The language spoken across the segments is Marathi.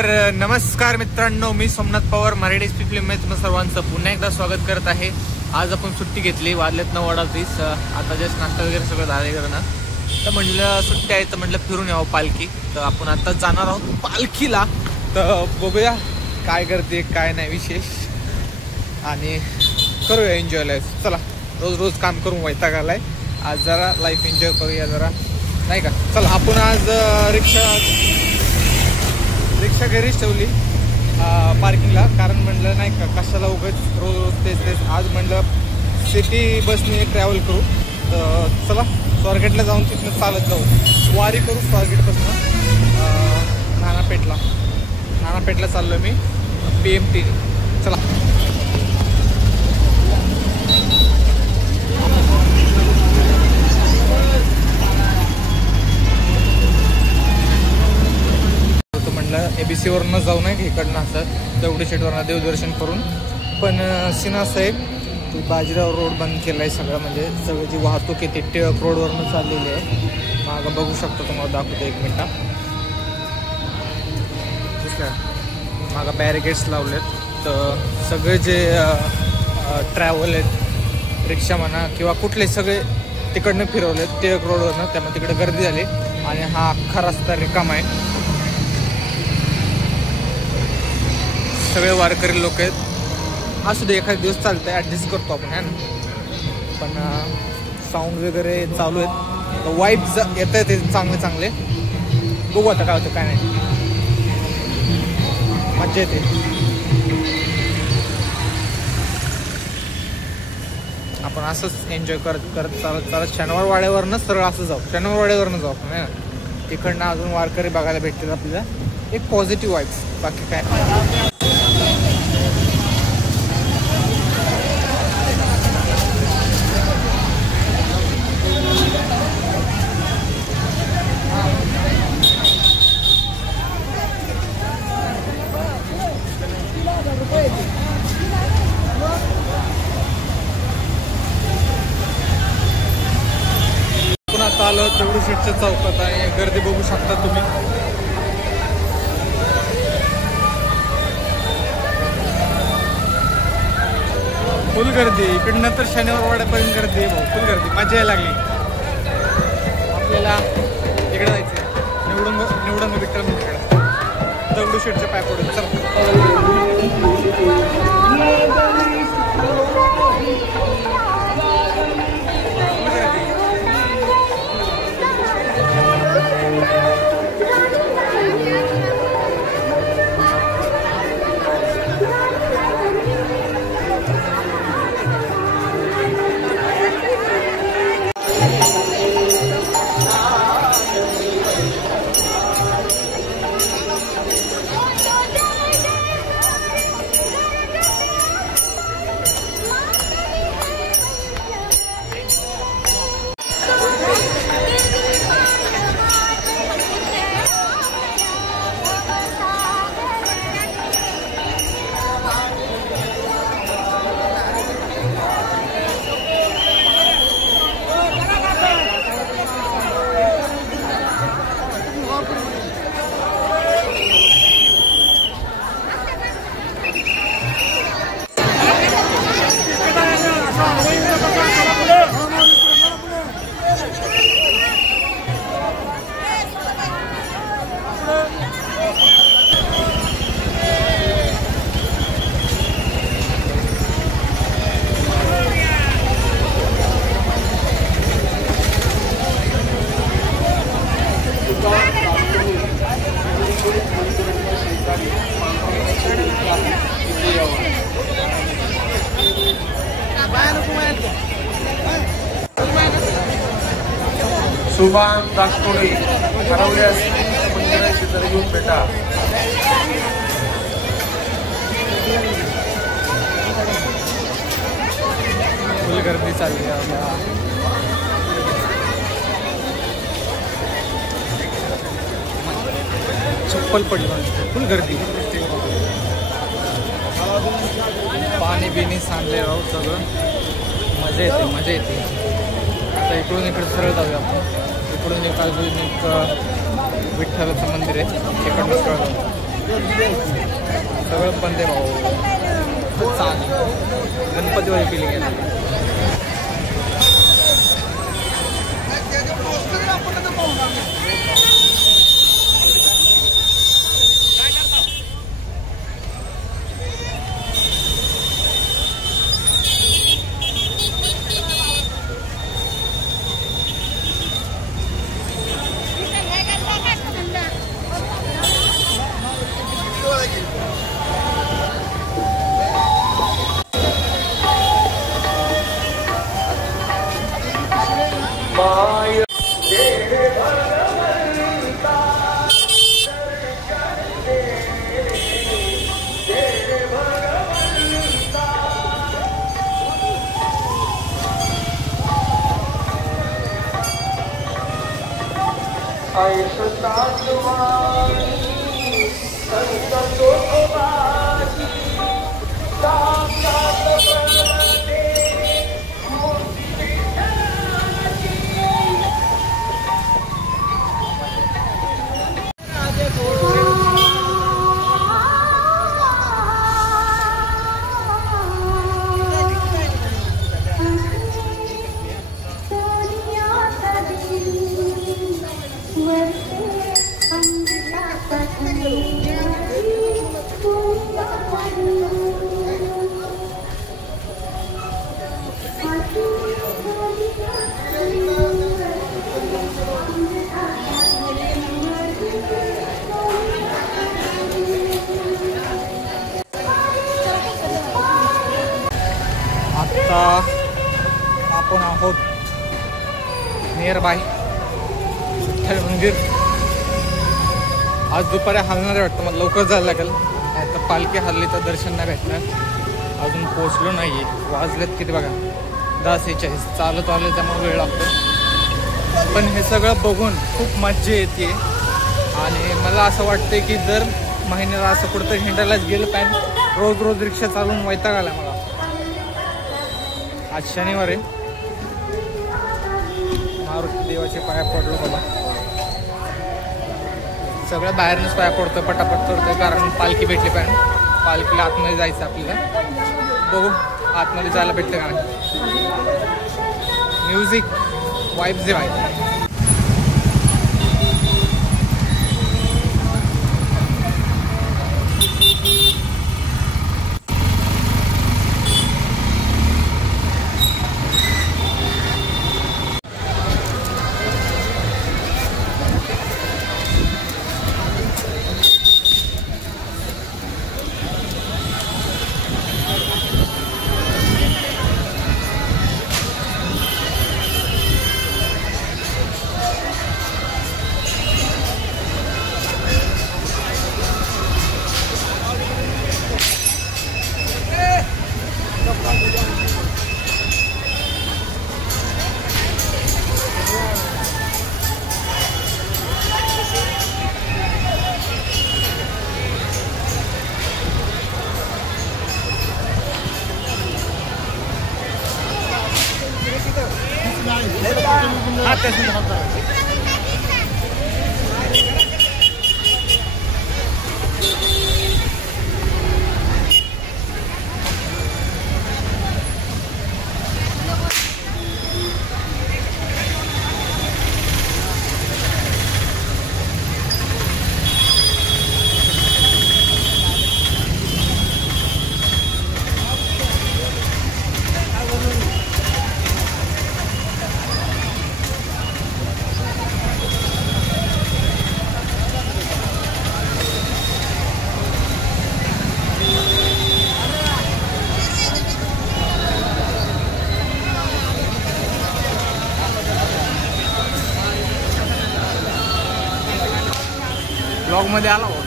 तर नमस्कार मित्रांनो, मी सोमनाथ पवार मराठी फिल्ममध्ये तुम्हा सर्वांचं पुन्हा एकदा स्वागत करत आहे। आज आपण सुट्टी घेतली, वाजलेत 9:30। आता जस्ट नाश्ता वगैरे सगळं झाले करणं, तर म्हटलं सुट्टी आहे तर म्हटलं फिरून यावं पालखी। तर आपण आता जाणार आहोत पालखीला, तर बघूया काय करते काय नाही विशेष, आणि करूया एन्जॉय लाईफ। चला, रोज रोज काम करून वैताग आलाय, आज जरा लाईफ एन्जॉय करूया जरा, नाही का। चला, आपण आज रिक्षा घरीच ठेवली पार्किंगला, कारण म्हटलं नाही का कशाला उगाच रोज रोज तेच आज म्हटलं सिटी बसने ट्रॅव्हल करू। तर चला, स्वारगेटला जाऊन तिथनं चालत जाऊ, वारी करू स्वारगेटपासून नानापेठला चाललो मी PMT। चला, ABC वरनं जाऊ नये इकडनं असं दगडूशेठवरनं देवदर्शन करून, पण सिना साहेब ती बाजीराव रोड बंद केला आहे सगळं, म्हणजे सगळी जी वाहतूक आहे ती टिळक रोडवरनं चाललेली आहे। मागं बघू शकतो, तुम्हाला दाखवतो 1 मिनिट। मागं बॅरिकेड्स लावलेत, तर सगळे जे ट्रॅव्हल आहेत, रिक्षा म्हणा किंवा कुठले, सगळे तिकडनं फिरवलेत टिळक रोडवरनं, त्यामुळे तिकडे गर्दी झाली आणि हा अख्खा रस्ता रिकामा आहे। सगळे वारकरी लोक आहेत, असू दे एखाद दिवस चालतंय, ॲडजस्ट करतो आपण है ना। पण साऊंड वगैरे चालू आहेत, तर वाईब्स येत आहेत ते चांगले, बघू आता काय होतं काय नाही, मज्जा येते। आपण असंच एन्जॉय करत चालत शनिवार वाड्यावरनं सरळ असं जाऊ, शनिवार वाड्यावरनं जाऊ आपण है ना। तिकडनं अजून वारकरी बघायला भेटतील आपल्याला, एक पॉझिटिव्ह वाईब्स, बाकी काय। आता आलो दगडूशेठच्या चौकात आणि गर्दी बघू शकता तुम्ही। फुल गर्दी इकडनं, तर शनिवार वाड्यापर्यंत गर्दी आहे, फुल गर्दी, मजा यायला लागली। आपल्याला इकडे जायचं आहे, निवडंग विठ्ठल मंदिराकडे, दगडूशेठच्या पाय पडून। चला, शुभान दाखवडे हरवल्यास मंदिराशी जर येऊन भेटा। फुल गर्दी चालली आहे, चप्पल पडली, फुल गर्दी, पाणी बिनी सांडले राहू, सगळं मजा येते। आता इकडून इकडे सरळ जाऊया आपण, इकडून एक अजून एक विठ्ठलाचं मंदिर आहे, तिकडनं सरळ जाऊ। सगळं बंद आहे भाऊ. चांगलं गणपतीवाली फिलिंग आहे. आता आपण आहोत नियर बाय विठ्ठल मंदिर. आज दुपारी हलणार आहे वाटतं, मला लवकर जायला लागेल. आता पालखी हल्ली तर दर्शन नाही भेटणार. अजून पोचलो नाही. वाजलेत किती बघा 10:46. चालत त्यामुळे वेळ लागतो. पण हे सगळं बघून खूप मजा येते. आणि मला असं वाटतं की दर महिन्याला असं कुठंतरी हिंडायलाच गेलं पाहिजे. रोज रोज रिक्षा चालवून वैताग आला मला. आज शनिवार आहे. मारुती देवाचे पाया पडलो बाबा. सगळं बाहेरनंच पाया पडतोय, पटापट करतोय, कारण पालखी भेटली पाहिजे. पालखीला आतमध्ये जायचं आपल्याला. बघू आतमध्ये जायला भेटतं का नाही. म्युझिक वाईब्स जे वाईब. ब्लॉगमध्ये आला होता.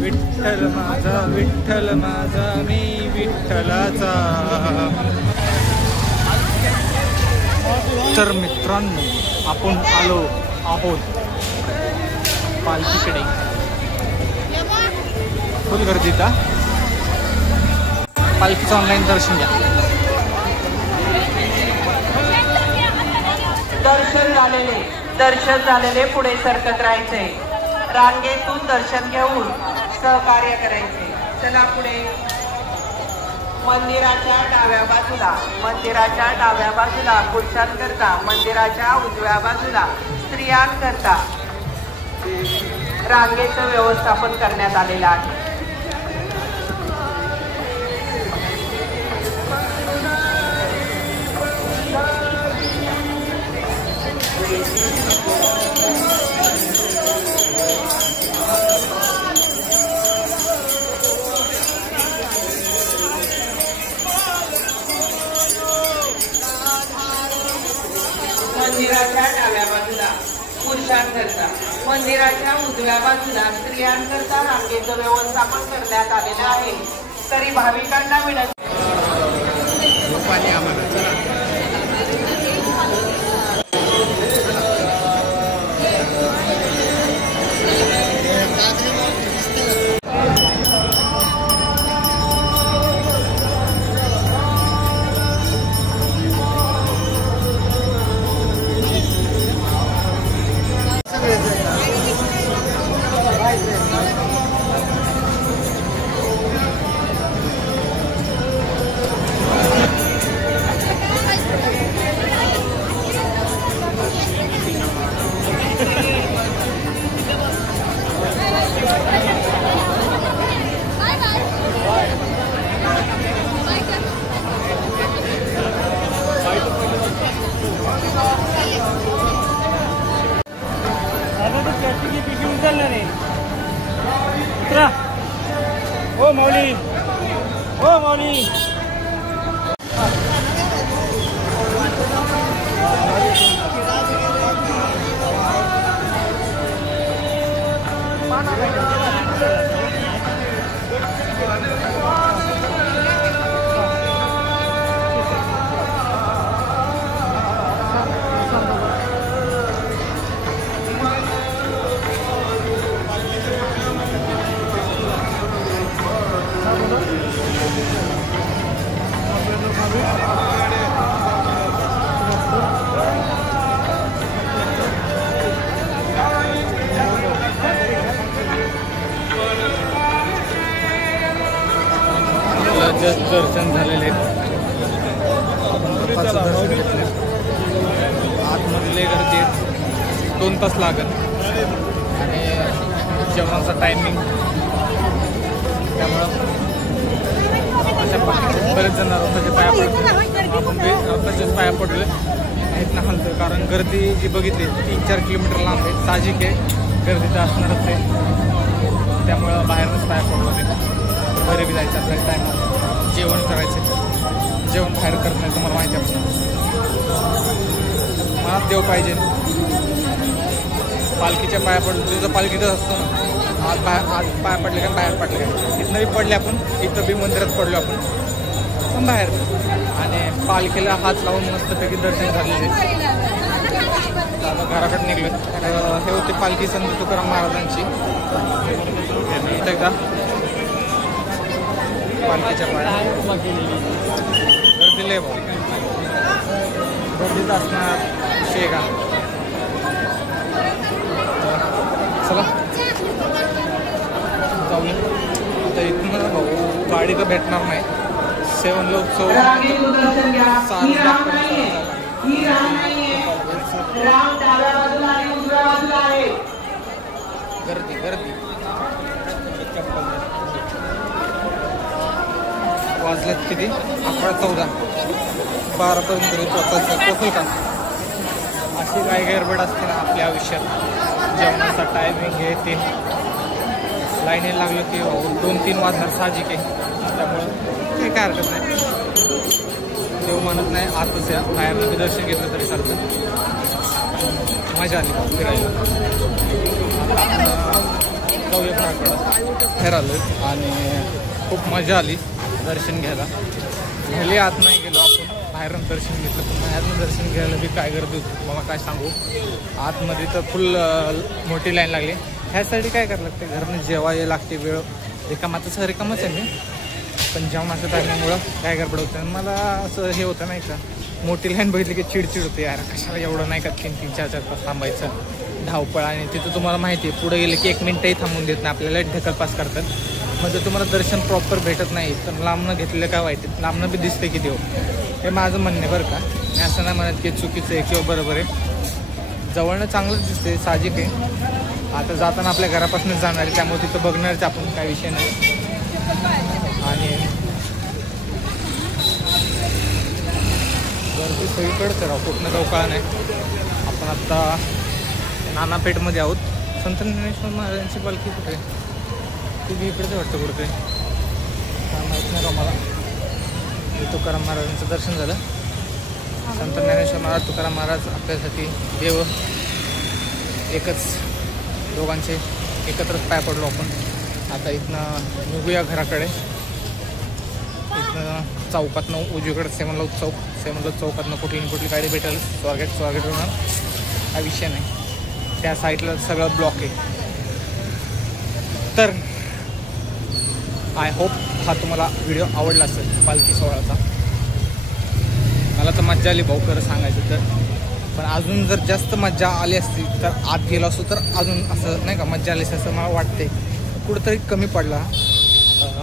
विठ्ठल माझा विठ्ठल माझा मी विठ्ठलाचा. तर मित्रांनो आपण आलो आहोत पालखीकडे. फुल गर्दी का पालखीचं ऑनलाईन दर्शन घ्या. दर्शन झालेले पुढे सरकत राहायचे. रांगेतून दर्शन घेऊन सहकार्य करायचे. चला पुढे. मंदिराच्या डाव्या बाजूला पुरुषांकरता, मंदिराच्या उजव्या बाजूला स्त्रियांकरता रांगेचं व्यवस्थापन करण्यात आलेलं आहे. मंदिराच्या डाव्या बाजूला पुरुषांकरता, मंदिराच्या उजव्या बाजूला स्त्रियांकरता रांगेचं व्यवस्थापन करण्यात आलेलं आहे. तरी भाविकांना विनंती. ओ मौली, ओ मौली. जस्ट दर्शन झालेले आतमधले गर्दी 2 तास लागत आणि जेवणाचा टायमिंग त्यामुळं अशा बरेच जण रथाच्या पाया पडले. आपण रथाच्याच पाया पडले इथनं हलतं कारण गर्दी जी बघितली 3-4 किलोमीटर लांब आहे. साहजिक आहे गर्दी तर असणारच आहे. त्यामुळं बाहेरच पाया पडलो मी. घरी बी जायचं आपल्याला टायमाला जेवण करायचं. जेवण बाहेर करत नाही तुम्हाला माहिती आहे. मनात देव पाहिजे. पालखीच्या पाया पडलो तुझं पालखीतच असतो ना. आज पाया पडले का बाहेर पडले का इथनं बी पडले आपण. इथं बी मंदिरात पडलो आपण पण बाहेर. आणि पालखीला हात लावून मस्तपैकी दर्शन झालेले. आता घराकडे निघले. हे होते पालखी संत तुकाराम महाराजांची. इथं एकदा पालखीच्या पाया गर्दी लय भाऊ. गर्दीच असणार शेगा. चला जाऊया. आता इथनं भाऊ गाडी तर भेटणार नाही. 7 लोक गर्दी गर्दी. वाजल्यात किती 11:14 12पर्यंत तरी पोचल का. अशी काय गडबड असते ना आपल्या आयुष्यात. जेवणाचा टायमिंग आहे 3 लाईनी लागलं की 2-3 वाजणार साहजिक आहे. त्यामुळं काही काय हरकत नाही. देव म्हणत नाही आतच या बाहेरनं दर्शन घेतलं तरी चालतं. मजा आली फिरायला. जाऊया घराकडं फिरायला आणि खूप मजा आली दर्शन घ्यायला. भले आत नाही गेलो आपण, बाहेरून दर्शन घेतलं. पण बाहेरून दर्शन घ्यायला बी काय गर्दी होती मला काय सांगू. आतमध्ये तर फुल मोठी लाईन लागली. ह्यासाठी काय करावं लागते, घरनं जेवायला लागते. वेळ रिकामाचं रिकामच आहे मी, पण जेवणाच्या टायमिंगमुळं काय गडबड होतं. मला असं हे होतं नाही का, मोठी लाईन बघितली की चिडचिड होते. यार कशाला एवढं नाही का 3-3, 4-4 तास थांबायचं धावपळ. आणि तिथं तुम्हाला माहिती आहे पुढे गेलं की 1 मिनिटही थांबून देत नाही, आपल्याला ढकलपास करतात. म्हणजे तुम्हाला दर्शन प्रॉपर भेटत नाही. तर लांबनं घेतलेलं काय वाईट आहे, लांबनं बी दिसते की देव. हे माझं म्हणणे बरं का. मी असं नाही म्हणत की चुकीचं आहे किंवा बरोबर आहे. जवळनं चांगलंच दिसते साहजिक आहे. आता जाताना आपल्या घरापासूनच जाणार आहे, त्यामुळे तिथं बघणारच आपण, काय विषय नाही. आणि गर्दी सगळीकडे तर कुठनं जाऊ कळा नाही. आपण आत्ता नानापेठमध्ये आहोत. संत ज्ञानेश्वर महाराजांची पालखी कुठे, ती बी इकडेच वाटतं कुठे, काय माहीत नाही का मला. तुकाराम महाराजांचं दर्शन झालं. संत ज्ञानेश्वर महाराज तुकाराम महाराज आपल्यासाठी देव एकच, दोघांचे एकत्रच पाय पडलो आपण. आता इथनं निघूया घराकडे. इथनं चौकातनं उजवीकडे सेमनला चौकातनं कुठली गाडी भेटेल स्वारगेट होणार, हा विषय नाही. त्या साईडला सगळं ब्लॉक आहे. तर आय होप हा तुम्हाला व्हिडिओ आवडला असेल पालखी सोहळ्याचा. मला तर मज्जा आली भाऊ खरं सांगायचं तर. पण अजून जर जास्त मज्जा आली असती तर आत गेलो असतो तर अजून असं नाही का मज्जा आली असं मला वाटते. कुठंतरी कमी पडला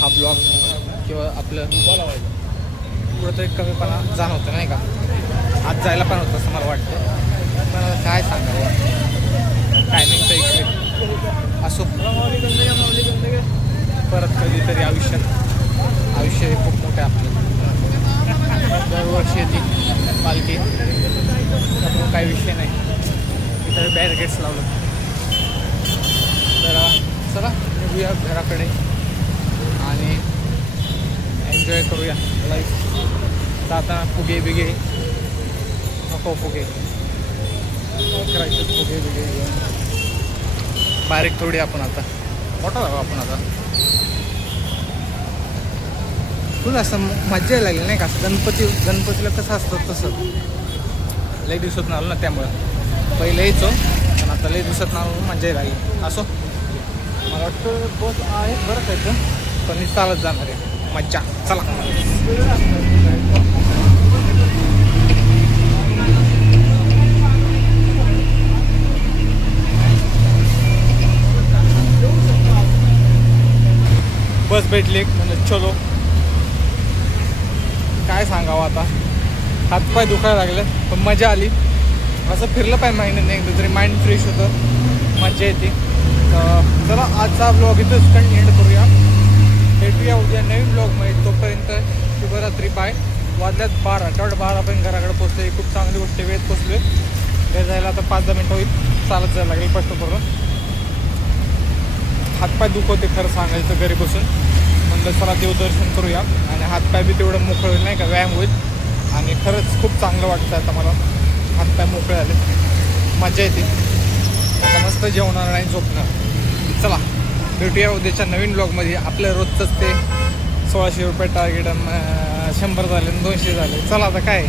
हा ब्लॉग किंवा आपलं कुठंतरी कमीपणा जाणवतं नाही का. आत जायला पण होतं असं मला वाटतं. पण काय सांगावं, टायमिंगचा इश्यू असो. परत कधीतरी आयुष्य हे खूप मोठं आहे आपलं. दरवर्षी येते पालखी, त्यामुळे काही विषय नाही. इथं बॅरिकेड्स लावलं. तर चला निघूया घराकडे आणि एन्जॉय करूया लाईफ. जाताना फुगे बिगे नको, फुगे करायचं, फुगे बिगे बारीक थोडी. आपण आता मोठा जाऊ आपण आता. खूप असं मज्जा लागली नाही का. गणपतीला कसं असतं तसं. लई दिवसात ना आलो ना, त्यामुळं पहिले यायचो पण आता लई दिवसात ना आलो, मज्जा लागली. असो मला वाटतं बस आहे बरं कायचं, पण मी चालत जाणार आहे. मज्जा चला. बस भेटली म्हणजे चलो. काय सांगावं आता, हातपाय दुखायला लागले पण मजा आली. असं फिरलं पाहिजे महिन्याने एकदा तरी, माइंड फ्रेश होतं, मजा येते. चला आजचा ब्लॉग इथंच कंटिन्यू करूया. भेटूया उद्या नवीन ब्लॉगमध्ये. तोपर्यंत शुभरात्री, बाय. वाजल्यात 12:15पर्यंत घराकडे पोचले. खूप चांगली गोष्ट, वेळेत पोचलो. ते जायला आता 5-10 मिनटं होईल, चालत जायला लागेल कष्ट करून. हातपाय दुखवते खरं सांगायचं घरी बसून. म्हणलं चला देवदर्शन करूया आणि हातपाय बी तेवढं मोकळं होईल नाही का, व्यायाम होईल. आणि खरंच खूप चांगलं वाटतं आता मला. हातपाय मोकळे आले, मजा येते. आता मस्त जेवणार आणि झोपणार. चला भेटूया उद्याच्या नवीन ब्लॉगमध्ये. आपलं रोजचंच ते 1600 रुपये टार्गेट, 100 झाले, 200 झाले. चला आता काय